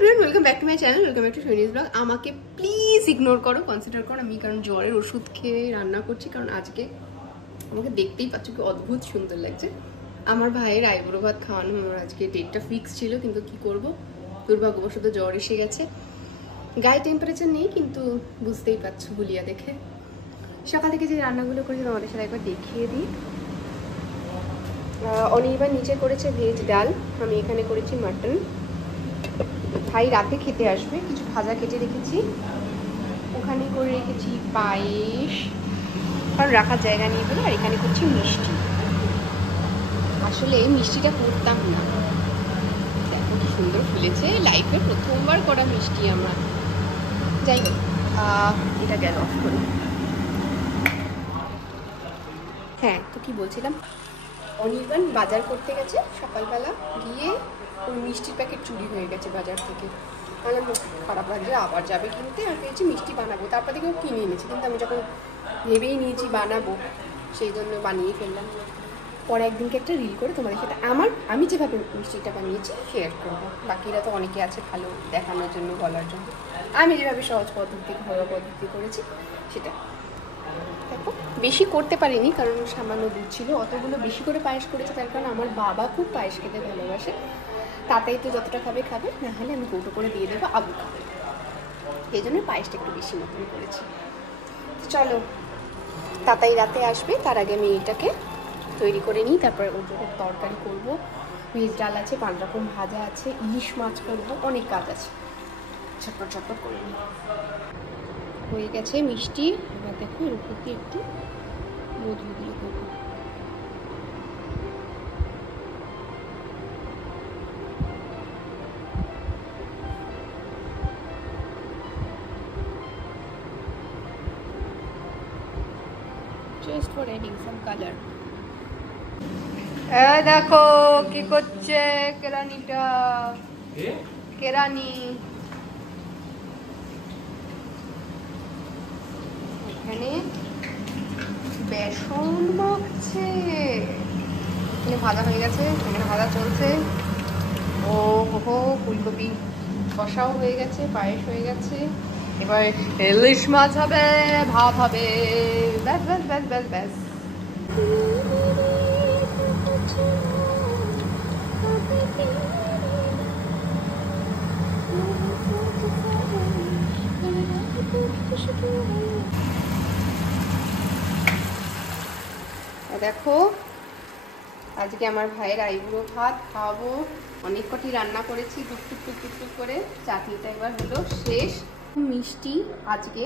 Everyone, welcome back to my channel, welcome back to Soni's vlog. আমাকে please ignore করো, consider করো আমি কারণ জ্বরের ওষুধ খেয়ে রান্না করছি। কারণ আজকে আমাকে দেখতেই পাচ্ছ কি অদ্ভুত সুন্দর লাগছে। আমার ভাইয়ের আইবুড়ো ভাত খাওয়ানো আমার আজকে ডেটটা ফিক্স ছিল, কিন্তু কি করব, দুর্ভাগ্যবশত জ্বর এসে গেছে। গায়ে টেম্পারেচার নেই, কিন্তু বুঝতেই পারছো হুলিয়া দেখে। সকাল থেকে যে রান্নাগুলো করেছি তোমাদের সাথে একবার দেখিয়ে দিই। অনির্বাণ নিচে করেছে ভেজ ডাল, আমি এখানে করেছি মাটন। ভাই রাতে খেতে আসবে, কিছু ভাজা কেটে রেখেছি। ওখানে করে রেখেছি পায়েস, কারণ রাখার জায়গা নিয়ে বলে। আর এখানে করছি মিষ্টি। আসলে মিষ্টিটা করতাম না, দেখো কি সুন্দর ফুলেছে, লাইফে প্রথমবার করা মিষ্টি আমার। যাই হোক, এটা গেল অফ করে। হ্যাঁ, তো কি বলছিলাম, অনির্বাণ বাজার করতে গেছে সকালবেলা, গিয়ে ওই মিষ্টির প্যাকেট চুরি হয়ে গেছে বাজার থেকে। মানে খারাপ লাগছে, আবার যাবে কিনতে। আর পেয়েছি মিষ্টি বানাবো, তারপর থেকে ও কিনে এনেছি, কিন্তু আমি যখন ভেবেই নিয়েছি বানাবো, সেই জন্য বানিয়ে ফেললাম। পরে একদিনকে একটা রিল করে তোমাদের সাথে আমি যেভাবে মিষ্টিটা বানিয়েছি শেয়ার করবো। বাকিরা তো অনেকে আছে ভালো দেখানোর জন্য, বলার জন্য। আমি যেভাবে সহজ পদ্ধতি, ঘরোয়া পদ্ধতি করেছি সেটা দেখো। বেশি করতে পারিনি কারণ সামান্য দুধ ছিল। অতগুলো বেশি করে পায়েস করেছে তার কারণ আমার বাবা খুব পায়েস খেতে ভালোবাসে। তাতেই তো যতটা খাবে খাবে, না হলে আমি কৌটো করে দিয়ে দেবো, আবু খাবে। এই জন্য পায়েসটা একটু বেশি মতন করেছি। চলো, তাতাই রাতে আসবে, তার আগে আমি এটাকে তৈরি করে নিই, তারপরে ওর জন্য তরকারি করবো। ভেজ ডাল আছে, 5 রকম ভাজা আছে, ইলিশ মাছ করবো, অনেক কাজ আছে। ঝটপট ঝটপট করে নিই। হয়ে গেছে মিষ্টি, এবার দেখো এর উপর দিয়ে একটু মধু দিয়ে দেবো। Just for adding some color. দেখো কি করছে কেরানিটা, কেরানি এখানে বেসন মাখছে। এখানে ভাজা হয়ে গেছে, এখানে ভাজা চলছে। ও হো, ফুলকপি কষাও হয়ে গেছে, পায়েস হয়ে গেছে। এবার ইলিশ মাছ হবে, ভাত হবে, ব্যাস ব্যাস ব্যাস ব্যাস ব্যাস। দেখো আজকে আমার ভাইয়ের আইবুড়ো ভাত খাওয়াবো। অনেক কটি রান্না করেছি টুকটুক করে। চাটনিটা এবার হলো শেষ। মিষ্টি আজকে,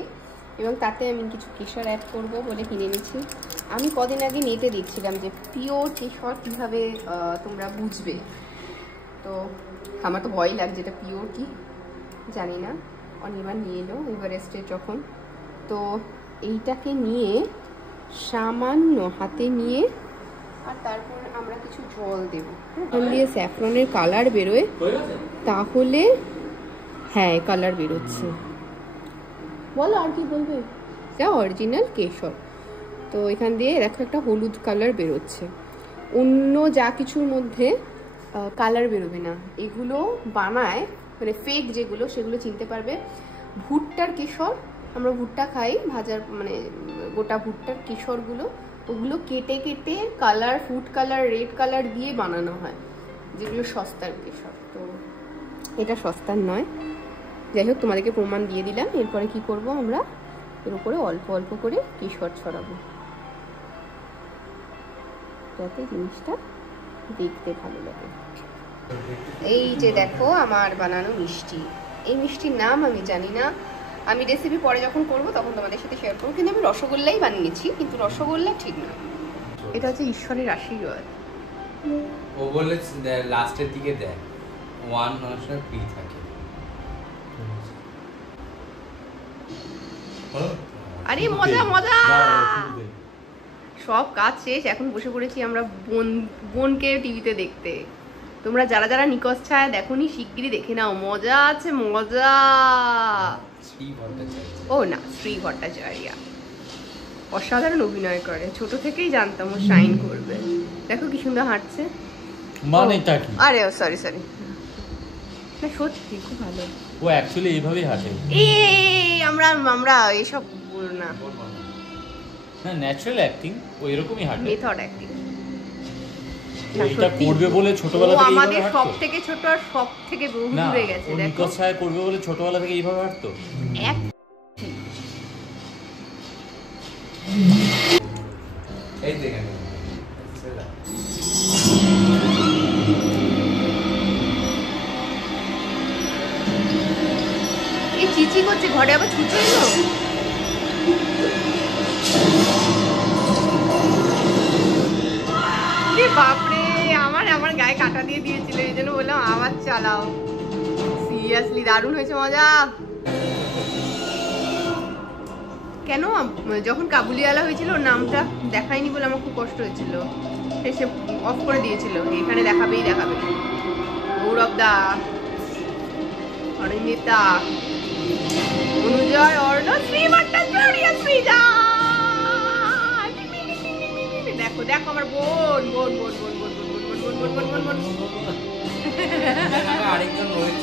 এবং তাতে আমি কিছু কেশর অ্যাড করবো বলে কিনে নিয়েছি। আমি কদিন আগে নেটে দেখছিলাম যে পিওর কেশর কীভাবে তোমরা বুঝবে। তো আমার তো ভয় লাগছে এটা পিওর কি জানি না। অনির্বাণ নিয়ে এলো এভারেস্টের যখন, তো এইটাকে নিয়ে সামান্য হাতে নিয়ে, আর তারপর আমরা কিছু জল দেবো। দিয়ে স্যাফরনের কালার বেরোয়, তাহলে হ্যাঁ কালার বেরোচ্ছে। বলো আর কি বলবে, এটা অরিজিনাল কেশর। তো এখান দিয়ে দেখো একটা হলুদ কালার বেরোচ্ছে। অন্য যা কিছুর মধ্যে কালার বেরোবে না। এগুলো বানায় মানে ফেক যেগুলো, সেগুলো চিনতে পারবে। ভুট্টার কেশর, আমরা ভুট্টা খাই ভাজার, মানে গোটা ভুট্টার কেশরগুলো, ওগুলো কেটে কেটে colour, food colour, red colour দিয়ে বানানো হয়, যেগুলো সস্তার কেশর। তো এটা সস্তার নয়। যাই হোক, তোমাদেরকে প্রমাণ দিয়ে দিলাম। এরপরে কি করব, আমরা এর উপরে অল্প অল্প করে কেশর ছড়াবো, যাতে জিনিসটা দেখতে ভালো লাগে। এই যে দেখো আমার বানানো মিষ্টি। এই মিষ্টির নাম আমি জানি না, আমি রেসিপি পরে যখন করব তখন তোমাদের সাথে শেয়ার করবো। কিন্তু আমি রসগোল্লাই বানিয়েছি, কিন্তু রসগোল্লা ঠিক না, এটা হচ্ছে ঈশ্বরের আশীর্বাদ। ও বলে লাস্টের দিকে দেয় 1 মাসের ফ্রি থাকে। আরে মজা মজা, সব কাজ শেষ, এখন বসে পড়েছি আমরা বোনকে টিভিতে দেখতে। তোমরা যারা যারা নিকশ ছায়া দেখোনি শিগগিরই দেখে নাও, মজা আছে মজা। ও না, শ্রী ভট্টাচার্য অসাধারণ অভিনয় করে, ছোট থেকেই জানতাম ও শাইন করবে। দেখো কি সুন্দর হাঁটছে। মানেটা কি? আরে ও সরি না সত্যি খুব ভালো। ও অ্যাকচুয়ালি এইভাবেই হাঁটে। আমরা এসব না, না ন্যাচারাল অ্যাক্টিং, ও এরকমই হাঁটে। Method acting. এটা করবে বলে ছোটবেলা থেকে আমাদের এইভাবে সব হাঁটতো? থেকে ছোট আর সব থেকে বহু না, দূরে গেছে। ও দেখো নিকট ছায়া করবে বলে ছোটবেলা থেকে এইভাবে হাঁটতো। এক এই দেখেন এই চিচি করছে, ঘরে আবার ছুটে এলো। বাপরে, আমার গায়ে কাটা দিয়ে দিয়েছিল, এই জন্য বললাম আবার চালাও। সিরিয়াসলি দারুণ হয়েছে, মজা। কেন যখন কাবুলিওয়ালা হয়েছিল ওর নামটা দেখায়নি বলে আমার খুব কষ্ট হয়েছিল, সে অফ করে দিয়েছিল, এখানে দেখাবেই দেখাবে। গৌরব দা, অরিন্দিতা, অনুজয়, অর্ণ, শ্রী ভট্টাচার্য, শ্রীজা। দেখো দেখো আমার বোন বোন বোন বোন বোন বোন বোন বোন বোন বোন বোন বোন। আরেকজন রয়েছে।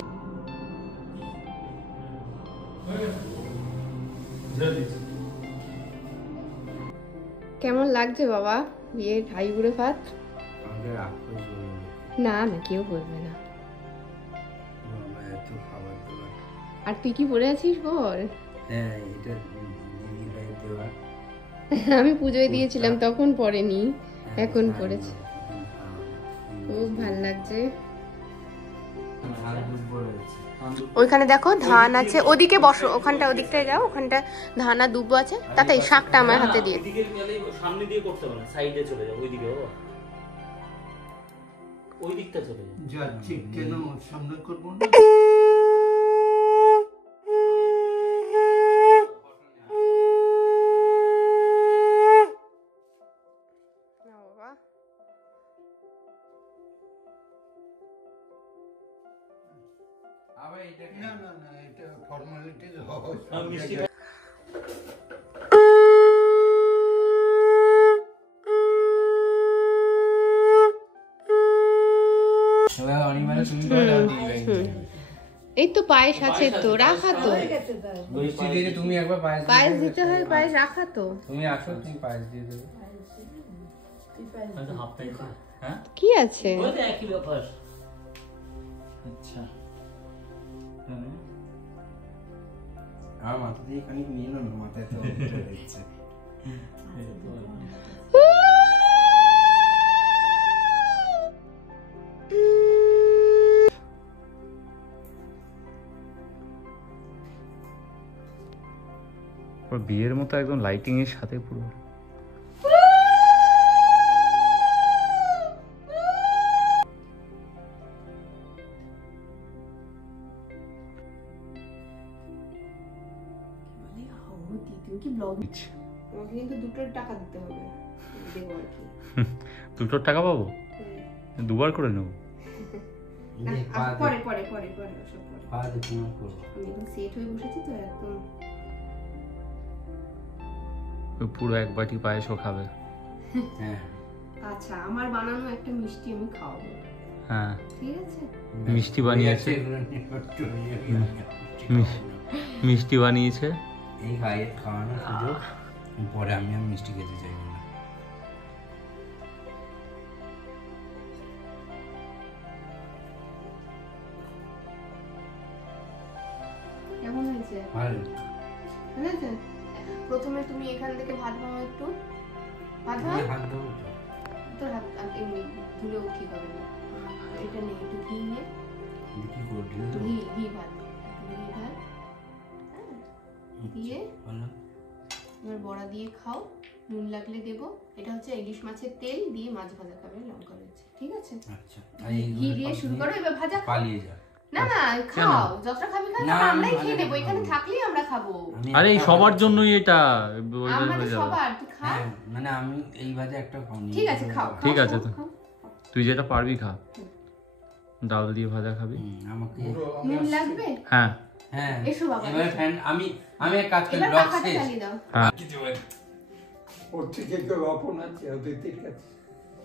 কেমন লাগছে বাবা বিয়ের আইবুড়ো ভাত? না না, কেউ বলবে না। আর তুই কি পরে আছিস বল? আমি পুজোয় দিয়েছিলাম তখন পরেনি, এখন পরেছি। খুব ভাল লাগছে। ওইখানে দেখো ধান আছে, ওদিকে বসো, ওখানটা ওদিকটায় যাও, ওখানটা ধান আর দুব্বো আছে। তাতে এই শাকটা আমার হাতে দিয়ে। সামনে দিয়ে করতে হবে না, সাইডে চলে যাও, ওইদিকে বাবা, ওই দিকটা চলে যাও। যাচ্ছি কেন সামনে করবো না? না না না, এটা ফর্মালিটিজ হয়। এই তো পায়েস আছে তো, রাখা তো। তুমি একবার পায়েস দিতে হয়, পায়েস রাখা তো। তুমি আসো, তুমি পায়েস দিয়ে দেবে। হ্যাঁ কি আছে? ওই তো একই ব্যাপার। আচ্ছা আমার মাথা দিয়ে খানিক নিয়ে না, মাথায় তো দিচ্ছে। বিয়ের মতো একদম লাইটিং এর সাথে পুরো। কিন্তু দুটোর টাকা দিতে হবে, দেবো আর কি। দুটোর টাকা পাবো? দুবার করে নেবো। পরে পরে পরে পরে ওসব পরে। আমি সেট হয়ে বসেছি তো একদম। পুরো এক বাটি পায়েসও খাবে। হ্যাঁ আচ্ছা, আমার বানানো একটা মিষ্টি আমি খাওয়াবো। হ্যাঁ ঠিক আছে। মিষ্টি বানিয়েছে, মিষ্টি বানিয়েছে। এই খাওয়ানো সুযোগ, পরে আমি আর মিষ্টি খেতে চাইবো না। কেমন হয়েছে? ভালো হয়েছে। প্রথমে তুমি এখান থেকে ভাত নাও, একটু ভাত নাও। তোর হাত এমনি ধুলেও ঠিক হবে না। এটা নেই, একটু ঘি নে। ঘি ঘি ভাত, ঘি ভাত দিয়ে এবার বড়া দিয়ে খাও, নুন লাগলে দেবো। এটা হচ্ছে ইলিশ মাছের তেল দিয়ে মাছ ভাজা খাবে, লঙ্কা রয়েছে। ঠিক আছে, ঘি দিয়ে শুরু করো, এবার ভাজা পালিয়ে যা। না না খাও, যতটা খাবে খাও, আমরাই খেয়ে নেবো, এখানে থাকলেই আমরা খাবো। আরে সবার জন্যই এটা, আমাদের সবার। তুই খা, মানে আমি এই ভাজা একটা খাওনি। ঠিক আছে খাও, ঠিক আছে তো তুই যেটা পারবি খা। ডাল দিয়ে ভাজা খাবি? আমাকে নুন লাগবে? হ্যাঁ হ্যাঁ এসো বাবা। এবারে ফ্যান আমি এক কাজ করি, ব্লগ শেষ। ওর থেকে কেউ অপন আছে অদিতির কাছে?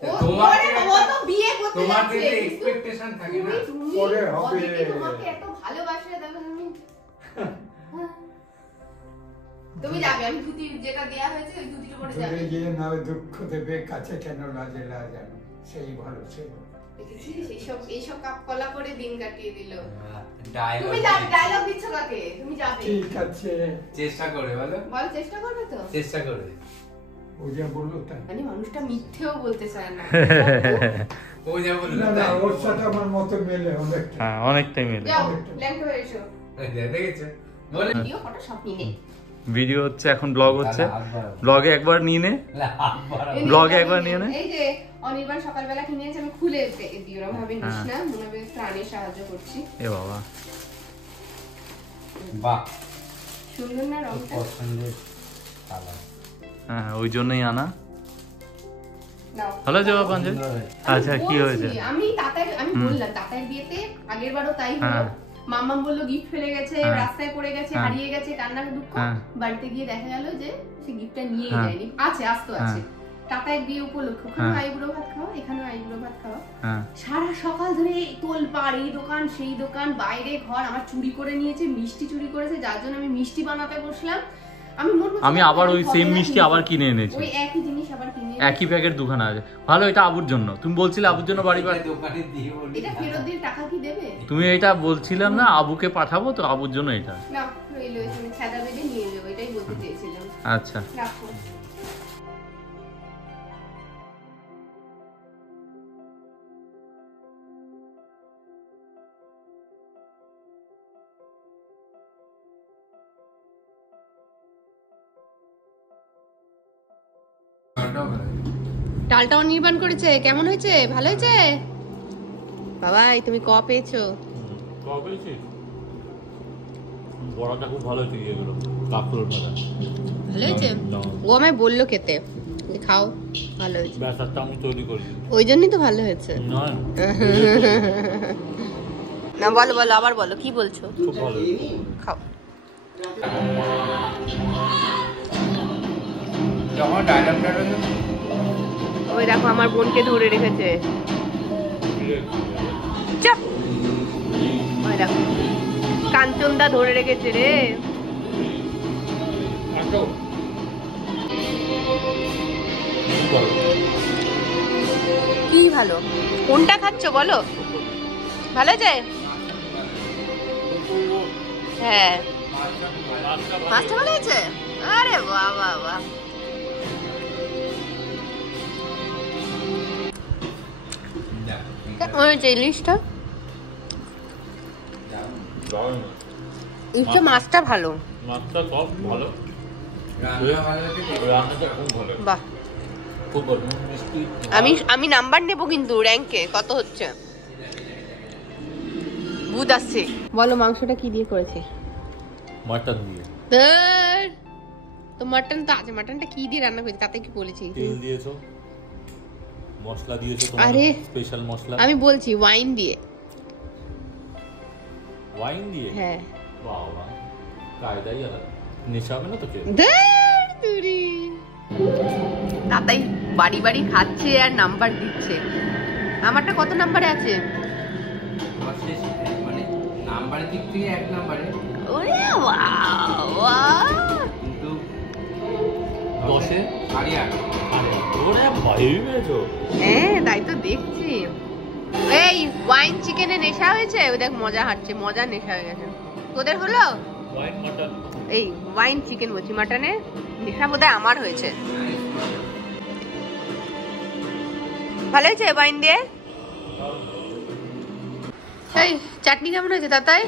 ও তো বিয়ে করতে তোমার যাচ্ছে, যে কিন্তু এক্সপেকটেশন থাকে না পরে হবে। অনেকে তোমাকে এত ভালোবাসে, তখন তুমি যাবে, আমি ধুতি যেটা দেয়া হয়েছে ওই ধুতিটা পরে যাবে। দূরে গিয়ে নাও দুঃখ দেবে, কাছে কেন লাজে জানো, সেই ভালো সেই ভালো। দেখেছিস এইসব কাপকলা করে দিন কাটিয়ে দিল। ডায়লগ তুমি যাবে, ডায়লগ দিচ্ছ কাকে? তুমি যাবে, ঠিক আছে, চেষ্টা করে বলো, বল চেষ্টা করবে তো? চেষ্টা করে। ও যা বললো তাই। মানে মানুষটা মিথ্যেও বলতে চায় না। ও যা বললো না না, তাই। ওর সাথে আমার মতো মেলে অনেকটা। হ্যাঁ অনেকটাই মিলে। যাও ল্যাংটো হয়ে এসো। দেখেছো বলে ভিডিও ফটো সব নিয়ে নে। ভিডিও হচ্ছে, এখন ব্লগ হচ্ছে, তাহলে হাত বাড়াও। ব্লগে একবার নিয়ে নে। ব্লগে একবার নিয়ে নে। এই যে অনির্বাণ সকালবেলা কিনে এনেছে, আমি খুলে দিই, ওরা ভাবে নিস না, মনে হবে প্রাণে সাহায্য করছি। এ বাবা, বাহ, সুন্দর না রংটা? পছন্দের কালার। হ্যাঁ ওই জন্যই আনা। নাও। ভালো জবাব পাঞ্জে। সুন্দর হয়েছে। আচ্ছা কি বলছি, হয়েছে? আমি বললাম তাতার বিয়েতে আগের বারও তাই হলো, হ্যাঁ। মাম্মাম বললো গিফট ফেলে গেছে, হ্যাঁ। রাস্তায় পড়ে গেছে, হ্যাঁ। হারিয়ে গেছে, কান্নার দুঃখ। হ্যাঁ। বাড়িতে গিয়ে দেখা গেল যে সে গিফটটা নিয়ে হ্যাঁ। যায়নি, আছে আস্ত আছে। তাতার বিয়ে উপলক্ষে ওখানে হ্যাঁ। আইবুড়ো ভাত খাওয়া, এখানে আইবুড়ো ভাত খাওয়া। হ্যাঁ সারা সকাল ধরে তোলপাড়, এই দোকান সেই দোকান, বাইরে ঘর, আমার চুরি করে নিয়েছে, মিষ্টি চুরি করেছে, যার জন্য আমি মিষ্টি বানাতে বসলাম। আমি আবার ওই সেম মিষ্টি আবার কিনে এনেছি, ওই একই জিনিস আবার কিনে একই প্যাকেট দুখানা আছে। ভালো, এটা আবুর জন্য। তুমি বলছিলে আবুর জন্য বাড়ি বাড়ি, দোকানে দিয়ে বলি এটা ফেরত দিয়ে টাকা কি দেবে? তুমি এটা বলছিলাম না আবুকে পাঠাবো, তো আবুর জন্য এটা। না রইলো, এখানে ছাদা বেঁধে নিয়ে যাবো, এটাই বলতে চেয়েছিলাম। আচ্ছা রাখো। ডালটা অনির্বাণ করেছে, কেমন হয়েছে? ভালো হয়েছে বাবা? তুমি ক পেয়েছো? বড়াটা খুব ভালো হয়েছে, এগুলো কাকুর বড়া ভালো হয়েছে? ও আমায় বললো খেতে, যে খাও, ভালো হয়েছে। ব্যাসারটা আমি তৈরি করি ওই জন্যই তো ভালো হয়েছে। নয়, না বলো বলো, আবার বলো, কি বলছো? খুব ভালো হয়েছে। খাও। যখন ডায়লগটা ওই দেখো আমার বোনকে ধরে রেখেছে, চাপ। ওই দেখো কাঞ্চনদা ধরে রেখেছে রে। কি ভালো? কোনটা খাচ্ছো বলো? ভালো আছে? হ্যাঁ, মাছটা ভালো আছে। আরে বাহ বাহ বাহ। কেমন হয়েছে ইলিশটা? ইলিশটা মাছটা ভালো, মাছটা সব ভালো, রান্না ভালো হয়েছে। রান্নাটা খুব ভালো, বাহ। খুব ভালো মিষ্টি। আমি নাম্বার নেব কিন্তু, র্যাঙ্কে কত হচ্ছে? বুধ আসছে। বলো মাংসটা কি দিয়ে করেছে? মাটন দিয়ে, তো মাটন তো আছে, মাটনটা কি দিয়ে রান্না করেছে তাতে কি বলেছি? তেল দিয়েছো, মশলা দিয়েছো, আরে স্পেশাল মশলা। আমি বলছি ওয়াইন দিয়ে। ওয়াইন দিয়ে? হ্যাঁ। বাবা কায়দাই আলাদা, নেশা হবে না তো কেউ। তাতাই বাড়ি বাড়ি খাচ্ছে আর নাম্বার দিচ্ছে। আমারটা কত নাম্বারে আছে? অশেষ, মানে নাম্বারের দিক থেকে 1 নম্বরে, ওরে বাহ বাহ। কিন্তু 10-এ 8.5। ওরে ভাই মেজো, হ্যাঁ তাই তো দেখছি। এই ওয়াইন চিকেনে নেশা হয়েছে, ওই দেখ মজা হাঁটছে, মজা নেশা হয়ে গেছে। তোদের হলো? ওয়াইন মাটন, এই ওয়াইন চিকেন বলছি, মাটনে নেশা বোধহয় আমার হয়েছে। ভালো হয়েছে ওয়াইন দিয়ে? এই চাটনি কেমন হয়েছে তাতাই?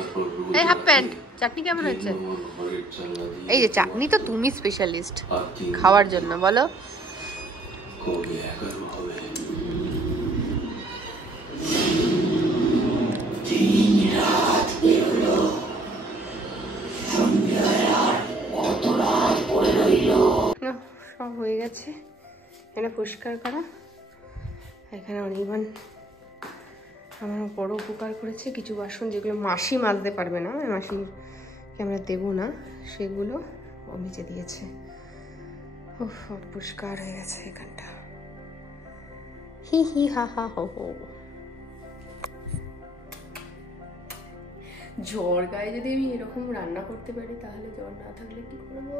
এই হাফ প্যান্ট, চাটনি কেমন হয়েছে? এই যে চাটনি তো তুমি স্পেশালিস্ট খাওয়ার জন্য, বলো। সব হয়ে গেছে, এটা পরিষ্কার করা। এখানে অনির্বাণ আমার বড় উপকার করেছে, কিছু বাসন যেগুলো মাসি মাজতে পারবে না, মাসিকে আমরা দেবো না, সেগুলো ও মেজে দিয়েছে। পরিষ্কার হয়ে গেছে এখানটা, হি হি হা হা হো হো। জ্বর গায়ে যদি আমি এরকম রান্না করতে পারি, তাহলে জ্বর না থাকলে কি করবো?